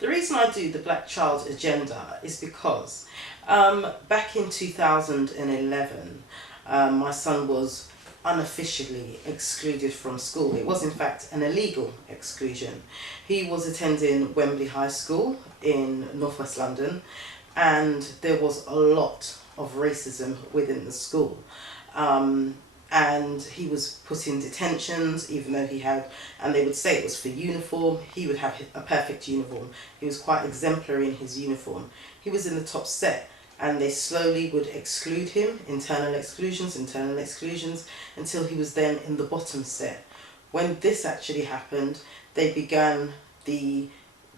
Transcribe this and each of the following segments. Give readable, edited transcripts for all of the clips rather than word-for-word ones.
The reason I do the Black Child Agenda is because back in 2011, my son was unofficially excluded from school. It was in fact an illegal exclusion. He was attending Wembley High School in northwest London, and there was a lot of racism within the school. And he was put in detentions, even though he had, and they would say it was for uniform. He would have a perfect uniform. He was quite exemplary in his uniform. He was in the top set, and they slowly would exclude him, internal exclusions, until he was then in the bottom set. When this actually happened, they began the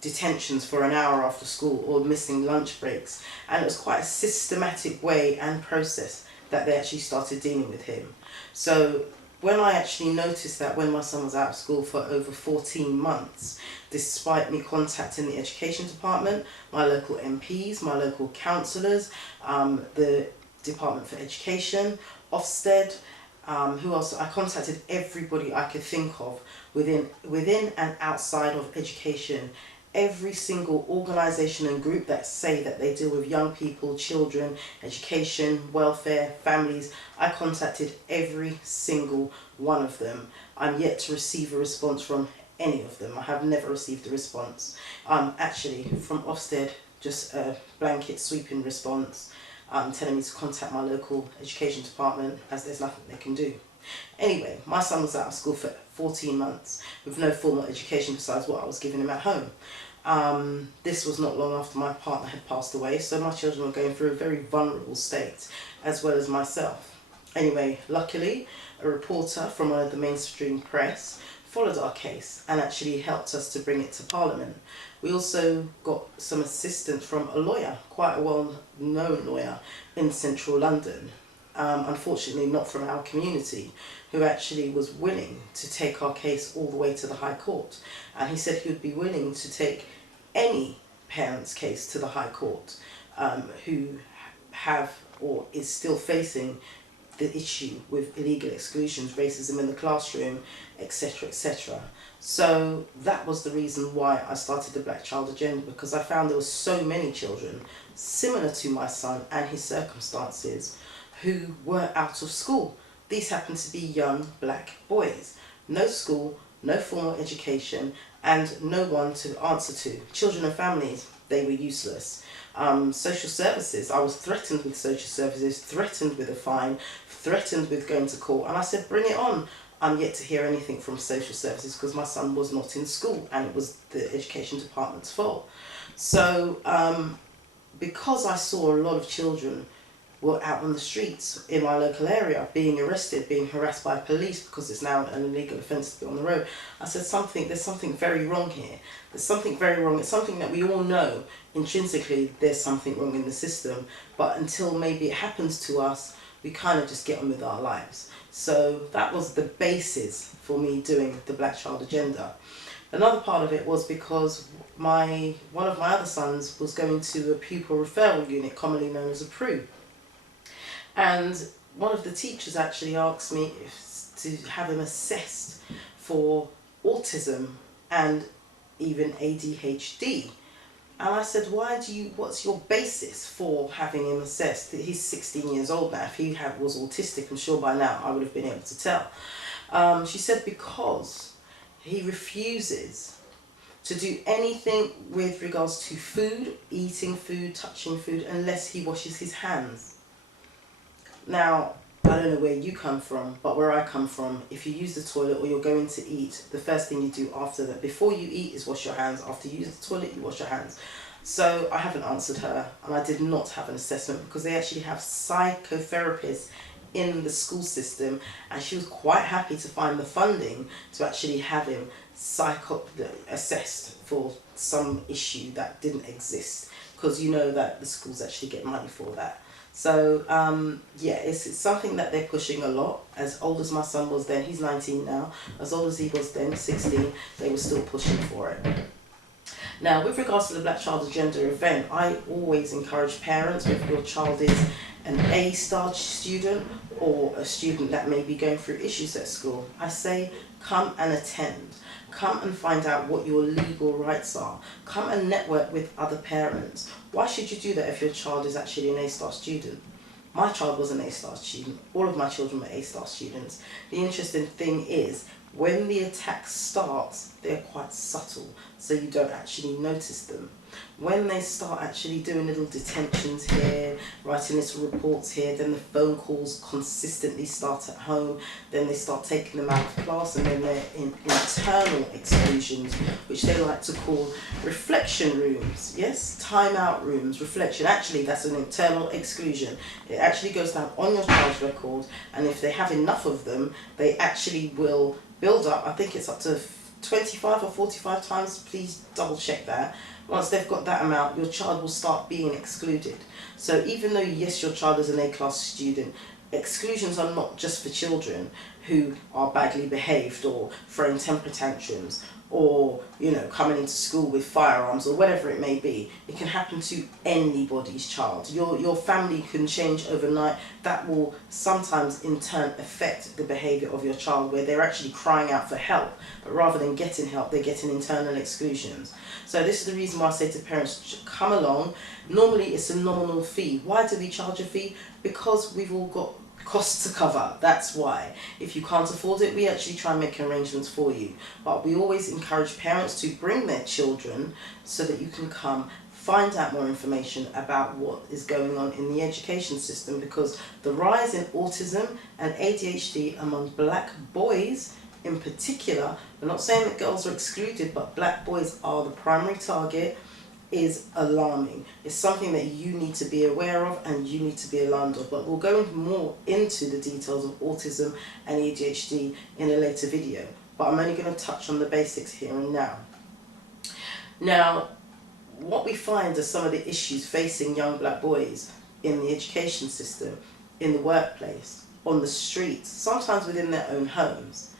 detentions for an hour after school or missing lunch breaks, and it was quite a systematic way and process that they actually started dealing with him. So when I actually noticed that when my son was out of school for over 14 months, despite me contacting the education department, my local MPs, my local councillors, the Department for Education, Ofsted, who else? I contacted everybody I could think of within and outside of education. Every single organisation and group that say that they deal with young people, children, education, welfare, families, I contacted every single one of them. I'm yet to receive a response from any of them. I have never received a response. Actually, from Ofsted, just a blanket sweeping response, telling me to contact my local education department as there's nothing they can do. Anyway, my son was out of school for 14 months with no formal education besides what I was giving him at home. This was not long after my partner had passed away, so my children were going through a very vulnerable state, as well as myself. Anyway, luckily, a reporter from one of the mainstream press followed our case and actually helped us to bring it to Parliament. We also got some assistance from a lawyer, quite a well-known lawyer in central London, unfortunately not from our community, who actually was willing to take our case all the way to the High Court. And he said he would be willing to take any parent's case to the High Court who have or is still facing the issue with illegal exclusions, racism in the classroom, etc., etc. So that was the reason why I started the Black Child Agenda, because I found there were so many children similar to my son and his circumstances who were out of school. These happened to be young black boys. No school, no formal education, and no one to answer to. Children and families, they were useless. Social services, I was threatened with social services, threatened with a fine, threatened with going to court, and I said, bring it on. I'm yet to hear anything from social services because my son was not in school and it was the education department's fault. So because I saw a lot of children were out on the streets in my local area, being arrested, being harassed by police because it's now an illegal offence to be on the road, I said there's something very wrong here. There's something very wrong. It's something that we all know intrinsically there's something wrong in the system, but until maybe it happens to us, we kind of just get on with our lives. So that was the basis for me doing the Black Child Agenda. Another part of it was because one of my other sons was going to a pupil referral unit, commonly known as a PRU. And one of the teachers actually asked me to have him assessed for autism and even ADHD. And I said, what's your basis for having him assessed? He's 16 years old now. If he was autistic, I'm sure by now I would have been able to tell. She said, because he refuses to do anything with regards to food, eating food, touching food, unless he washes his hands. Now, I don't know where you come from, but where I come from, if you use the toilet or you're going to eat, the first thing you do after that, before you eat, is wash your hands. After you use the toilet, you wash your hands. So I haven't answered her, and I did not have an assessment because they actually have psychotherapists in the school system, and she was quite happy to find the funding to actually have him assessed for some issue that didn't exist, because you know that the schools actually get money for that. So yeah, it's something that they're pushing a lot. As old as my son was then, he's 19 now, as old as he was then, 16, they were still pushing for it. Now, with regards to the Black Child Agenda event, I always encourage parents, if your child is an A-star student or a student that may be going through issues at school, I say come and attend. Come and find out what your legal rights are. Come and network with other parents. Why should you do that if your child is actually an A-star student? My child was an A-star student. All of my children were A-star students. The interesting thing is, when the attack starts, they're quite subtle, so you don't actually notice them. When they start actually doing little detentions here, writing little reports here, then the phone calls consistently start at home, then they start taking them out of class, and then they're in internal exclusions, which they like to call reflection rooms. Yes, timeout rooms, reflection. Actually, that's an internal exclusion. It actually goes down on your child's record, and if they have enough of them, they actually will build up. I think it's up to 25 or 45 times. Please double check that. Once they've got that amount, your child will start being excluded. So even though, yes, your child is an A-class student, exclusions are not just for children who are badly behaved or throwing temper tantrums or, coming into school with firearms or whatever it may be. It can happen to anybody's child. Your family can change overnight. That will sometimes in turn affect the behaviour of your child, where they're actually crying out for help, but rather than getting help, they're getting internal exclusions. So this is the reason why I say to parents, come along. Normally it's a nominal fee. Why do we charge a fee? Because we've all got costs to cover. That's why. If you can't afford it, we actually try and make arrangements for you. But we always encourage parents to bring their children so that you can come find out more information about what is going on in the education system, because the rise in autism and ADHD among black boys in particular, we're not saying that girls are excluded, but black boys are the primary target, is alarming. It's something that you need to be aware of and you need to be alarmed of. But we'll go more into the details of autism and ADHD in a later video. But I'm only going to touch on the basics here and now. Now, what we find are some of the issues facing young black boys in the education system, in the workplace, on the streets, sometimes within their own homes,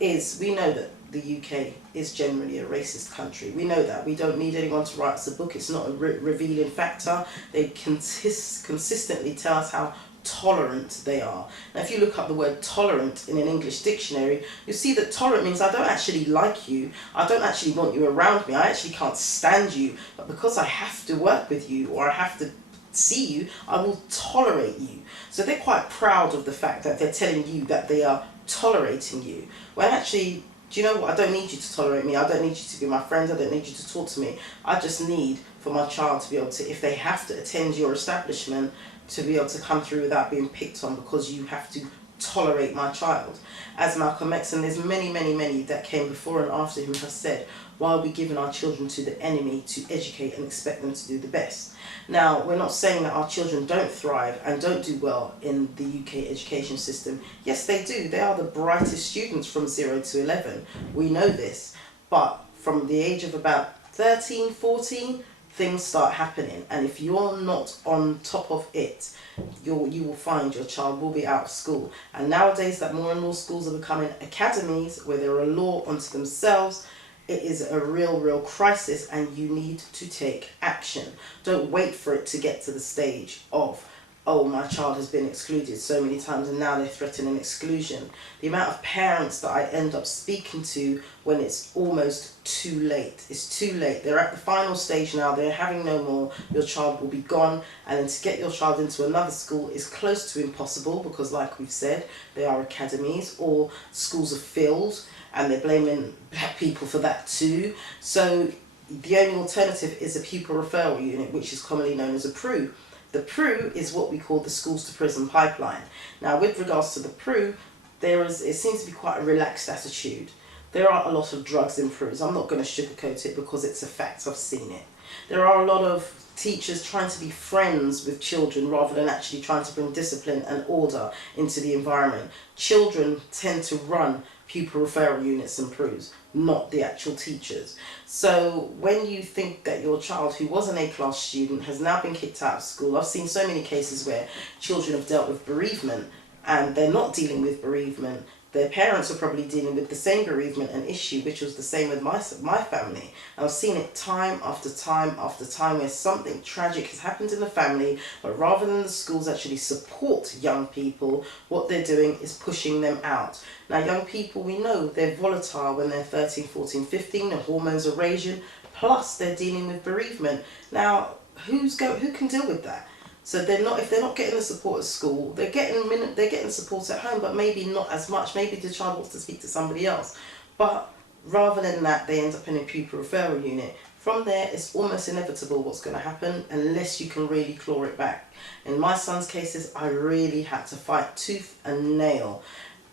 is we know that the UK is generally a racist country. We know that. We don't need anyone to write us a book. It's not a revealing factor. They consistently tell us how tolerant they are. Now, if you look up the word tolerant in an English dictionary, you'll see that tolerant means I don't actually like you. I don't actually want you around me. I actually can't stand you. But because I have to work with you or I have to see you, I will tolerate you. So they're quite proud of the fact that they're telling you that they are tolerating you. When actually, do you know what? I don't need you to tolerate me. I don't need you to be my friend. I don't need you to talk to me. I just need for my child to be able to, if they have to attend your establishment, to be able to come through without being picked on because you have to tolerate my child. As Malcolm X, and there's many, many, many that came before and after him, have said, why are we giving our children to the enemy to educate and expect them to do the best? Now, we're not saying that our children don't thrive and don't do well in the UK education system. Yes, they do. They are the brightest students from 0 to 11. We know this. But from the age of about 13, 14, things start happening. And if you're not on top of it, you will find your child will be out of school. And nowadays that more and more schools are becoming academies where they're a law unto themselves, it is a real crisis, and you need to take action. Don't wait for it to get to the stage of, oh, my child has been excluded so many times and now they're threatening exclusion. The amount of parents that I end up speaking to when it's almost too late. It's too late. They're at the final stage now. They're having no more. Your child will be gone. And then to get your child into another school is close to impossible because, like we've said, they are academies or schools are filled, and they're blaming black people for that too. So the only alternative is a pupil referral unit, which is commonly known as a PRU. The PRU is what we call the schools to prison pipeline. Now, with regards to the PRU, it seems to be quite a relaxed attitude. There are a lot of drugs in PRUs. I'm not going to sugarcoat it because it's a fact. I've seen it. There are a lot of teachers trying to be friends with children rather than actually trying to bring discipline and order into the environment. Children tend to run pupil referral units and PRUs, not the actual teachers. So when you think that your child who was an A-class student has now been kicked out of school, I've seen so many cases where children have dealt with bereavement and they're not dealing with bereavement, Their parents are probably dealing with the same bereavement and issue, which was the same with my family. I've seen it time after time after time where something tragic has happened in the family, but rather than the schools actually support young people, what they're doing is pushing them out. Now, young people, we know they're volatile when they're 13, 14, 15, the hormones are raging, plus they're dealing with bereavement. Now, who can deal with that? So if they're not getting the support at school, they're getting support at home, but maybe not as much. Maybe the child wants to speak to somebody else. But rather than that, they end up in a pupil referral unit. From there, it's almost inevitable what's going to happen unless you can really claw it back. In my son's cases, I really had to fight tooth and nail.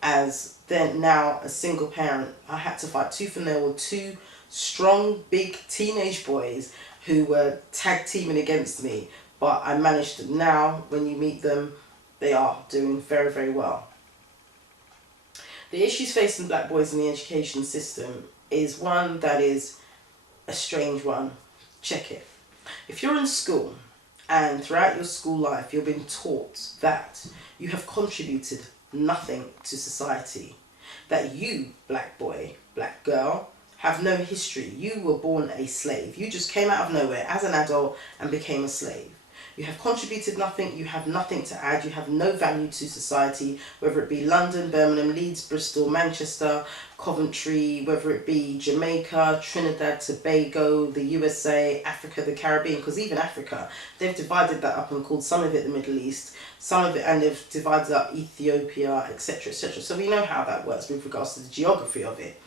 As then now a single parent, I had to fight tooth and nail with two strong, big teenage boys who were tag teaming against me. But I managed to, now when you meet them, they are doing very, very well. The issues facing black boys in the education system is one that is a strange one. Check it. If you're in school and throughout your school life you've been taught that you have contributed nothing to society, that you, black boy, black girl, have no history, you were born a slave, you just came out of nowhere as an adult and became a slave. You have contributed nothing, you have nothing to add, you have no value to society, whether it be London, Birmingham, Leeds, Bristol, Manchester, Coventry, whether it be Jamaica, Trinidad, Tobago, the USA, Africa, the Caribbean, because even Africa, they've divided that up and called some of it the Middle East, some of it, and they've divided up Ethiopia, etc., etc. So we know how that works with regards to the geography of it.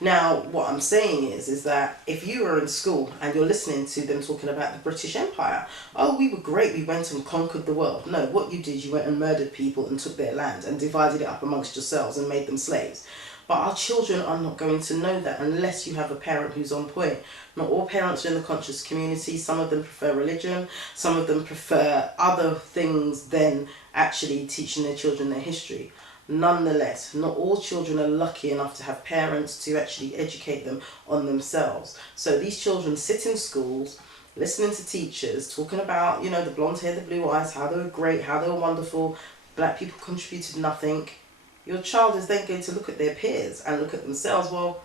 Now, what I'm saying is that if you are in school and you're listening to them talking about the British Empire, oh, we were great, we went and conquered the world. No, what you did, you went and murdered people and took their land and divided it up amongst yourselves and made them slaves. But our children are not going to know that unless you have a parent who's on point. Not all parents are in the conscious community. Some of them prefer religion. Some of them prefer other things than actually teaching their children their history. Nonetheless, not all children are lucky enough to have parents to actually educate them on themselves. So these children sit in schools, listening to teachers, talking about, you know, the blonde hair, the blue eyes, how they were great, how they were wonderful, black people contributed nothing. Your child is then going to look at their peers and look at themselves, well,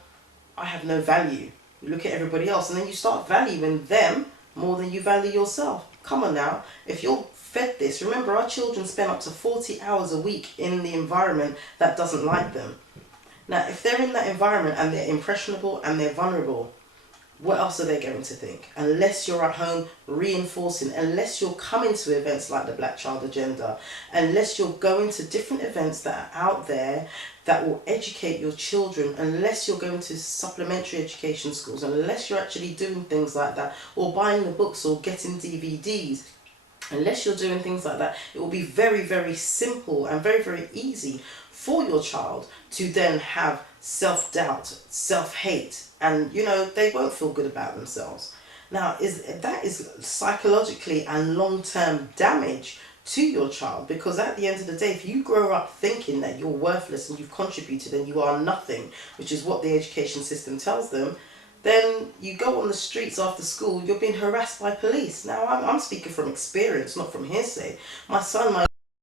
I have no value. You look at everybody else and then you start valuing them more than you value yourself. Come on now, if you're fed this, remember our children spend up to 40 hours a week in the environment that doesn't like them. Now, if they're in that environment and they're impressionable and they're vulnerable, what else are they going to think? Unless you're at home reinforcing, unless you're coming to events like the Black Child Agenda, unless you're going to different events that are out there that will educate your children, unless you're going to supplementary education schools, unless you're actually doing things like that, or buying the books or getting DVDs, unless you're doing things like that, it will be very, very simple and very, very easy for your child to then have self-doubt, self-hate, and, you know, they won't feel good about themselves. Now, that is psychologically and long-term damage to your child, because at the end of the day, if you grow up thinking that you're worthless and you've contributed and you are nothing, which is what the education system tells them, then you go on the streets after school, you're being harassed by police. Now, I'm speaking from experience, not from hearsay. My son,